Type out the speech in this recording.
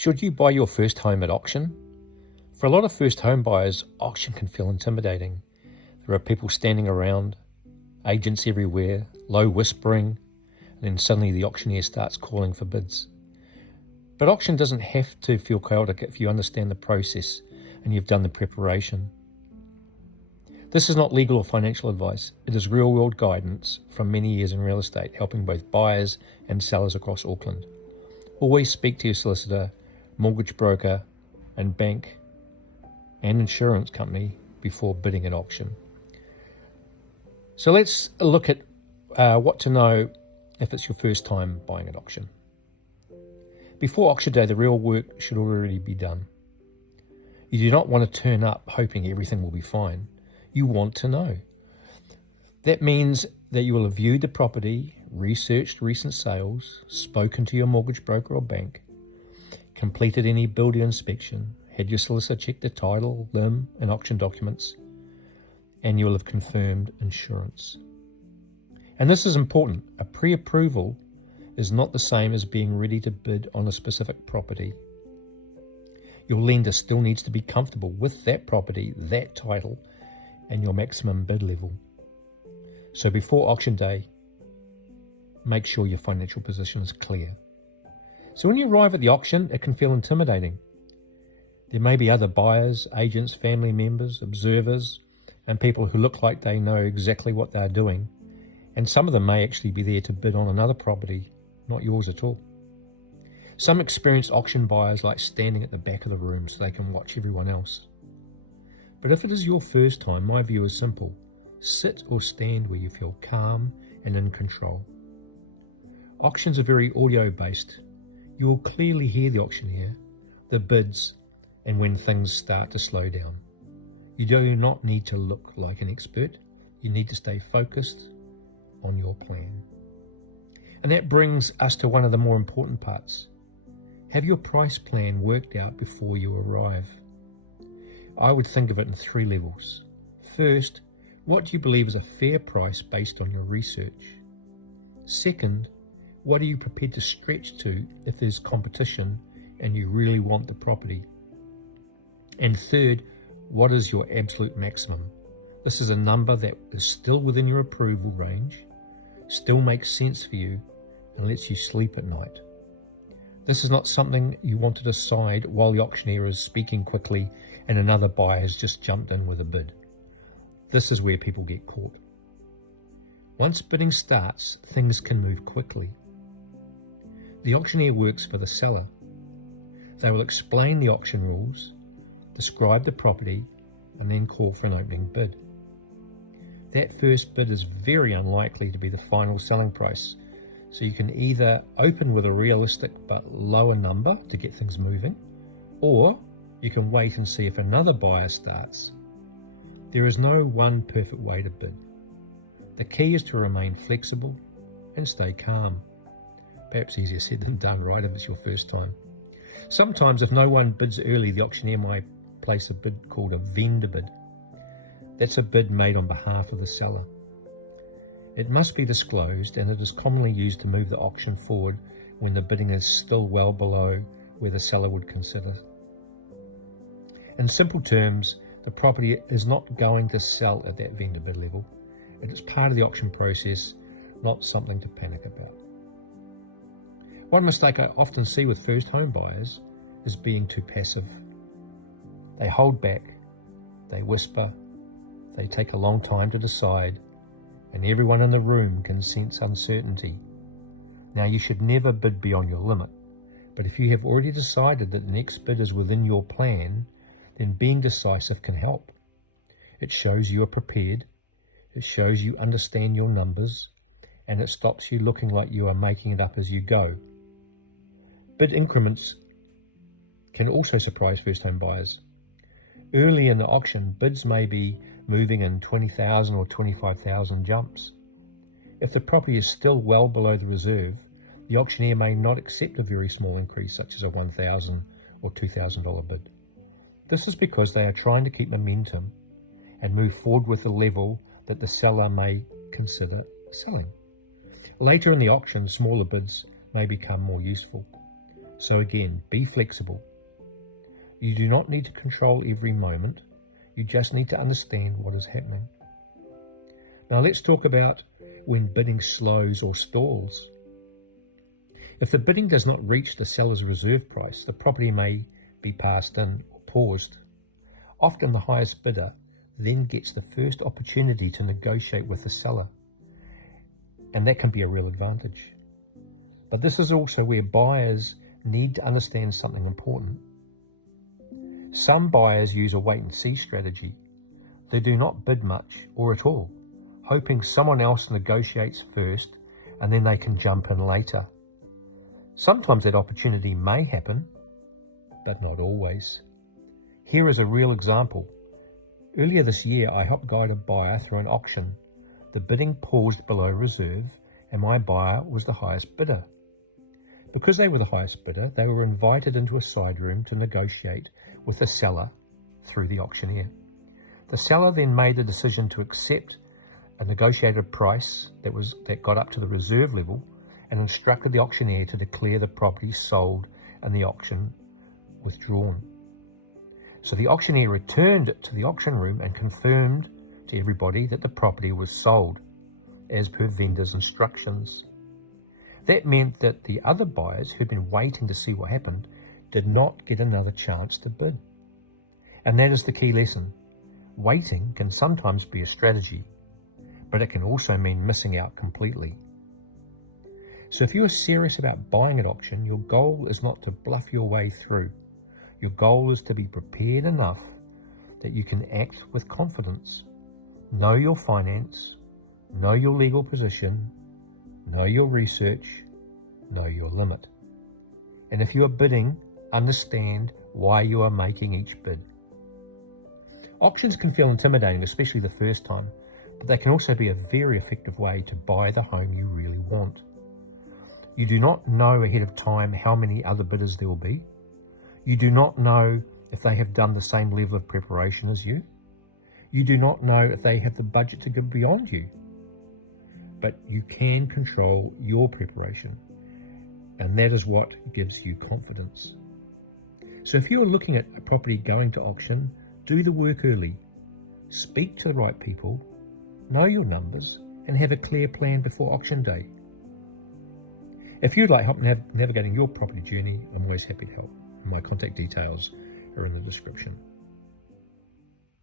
Should you buy your first home at auction? For a lot of first home buyers, auction can feel intimidating. There are people standing around, agents everywhere, low whispering, and then suddenly the auctioneer starts calling for bids. But auction doesn't have to feel chaotic if you understand the process and you've done the preparation. This is not legal or financial advice. It is real-world guidance from many years in real estate, helping both buyers and sellers across Auckland. Always speak to your solicitor, mortgage broker, and bank and insurance company before bidding at auction. So let's look at what to know if it's your first time buying at auction. Before auction day, the real work should already be done. You do not want to turn up hoping everything will be fine. You want to know. That means that you will have viewed the property, researched recent sales, spoken to your mortgage broker or bank, completed any building inspection, had your solicitor check the title, limb, and auction documents, and you will have confirmed insurance. And this is important. A pre-approval is not the same as being ready to bid on a specific property. Your lender still needs to be comfortable with that property, that title, and your maximum bid level. So before auction day, make sure your financial position is clear. So when you arrive at the auction, it can feel intimidating. There may be other buyers, agents, family members, observers, and people who look like they know exactly what they're doing. And some of them may actually be there to bid on another property, not yours at all. Some experienced auction buyers like standing at the back of the room so they can watch everyone else. But if it is your first time, my view is simple. Sit or stand where you feel calm and in control. Auctions are very audio-based. You will clearly hear the auctioneer, the bids, and when things start to slow down. You do not need to look like an expert. You need to stay focused on your plan. And that brings us to one of the more important parts. Have your price plan worked out before you arrive. I would think of it in 3 levels. First, what do you believe is a fair price based on your research? Second, what are you prepared to stretch to if there's competition and you really want the property? And third, what is your absolute maximum? This is a number that is still within your approval range, still makes sense for you, and lets you sleep at night. This is not something you want to decide while the auctioneer is speaking quickly and another buyer has just jumped in with a bid. This is where people get caught. Once bidding starts, things can move quickly. The auctioneer works for the seller. They will explain the auction rules, describe the property, and then call for an opening bid. That first bid is very unlikely to be the final selling price, so you can either open with a realistic but lower number to get things moving, or you can wait and see if another buyer starts. There is no one perfect way to bid. The key is to remain flexible and stay calm. Perhaps easier said than done, right, if it's your first time. Sometimes if no one bids early, the auctioneer might place a bid called a vendor bid. That's a bid made on behalf of the seller. It must be disclosed, and it is commonly used to move the auction forward when the bidding is still well below where the seller would consider. In simple terms, the property is not going to sell at that vendor bid level. It is part of the auction process, not something to panic about. One mistake I often see with first home buyers is being too passive. They hold back, they whisper, they take a long time to decide, and everyone in the room can sense uncertainty. Now, you should never bid beyond your limit, but if you have already decided that the next bid is within your plan, then being decisive can help. It shows you are prepared, it shows you understand your numbers, and it stops you looking like you are making it up as you go. Bid increments can also surprise first home buyers. Early in the auction, bids may be moving in 20,000 or 25,000 jumps. If the property is still well below the reserve, the auctioneer may not accept a very small increase such as a $1,000 or $2,000 bid. This is because they are trying to keep momentum and move forward with a level that the seller may consider selling. Later in the auction, smaller bids may become more useful. So again, be flexible. You do not need to control every moment. You just need to understand what is happening. Now let's talk about when bidding slows or stalls. If the bidding does not reach the seller's reserve price, the property may be passed in or paused. Often the highest bidder then gets the first opportunity to negotiate with the seller, and that can be a real advantage. But this is also where buyers need to understand something important. Some buyers use a wait-and-see strategy. They do not bid much or at all, hoping someone else negotiates first and then they can jump in later. Sometimes that opportunity may happen, but not always. Here is a real example. Earlier this year, I helped guide a buyer through an auction. The bidding paused below reserve, and my buyer was the highest bidder. Because they were the highest bidder, they were invited into a side room to negotiate with the seller through the auctioneer. The seller then made the decision to accept a negotiated price that got up to the reserve level, and instructed the auctioneer to declare the property sold and the auction withdrawn. So the auctioneer returned to the auction room and confirmed to everybody that the property was sold as per vendor's instructions. That meant that the other buyers who'd been waiting to see what happened did not get another chance to bid. And that is the key lesson. Waiting can sometimes be a strategy, but it can also mean missing out completely. So if you are serious about buying at auction, your goal is not to bluff your way through. Your goal is to be prepared enough that you can act with confidence. Know your finance, know your legal position, know your research, know your limit. And if you are bidding, understand why you are making each bid. Auctions can feel intimidating, especially the first time, but they can also be a very effective way to buy the home you really want. You do not know ahead of time how many other bidders there will be. You do not know if they have done the same level of preparation as you. You do not know if they have the budget to go beyond you. But you can control your preparation, and that is what gives you confidence. So if you are looking at a property going to auction, do the work early. Speak to the right people, know your numbers, and have a clear plan before auction day. If you'd like help navigating your property journey, I'm always happy to help. My contact details are in the description.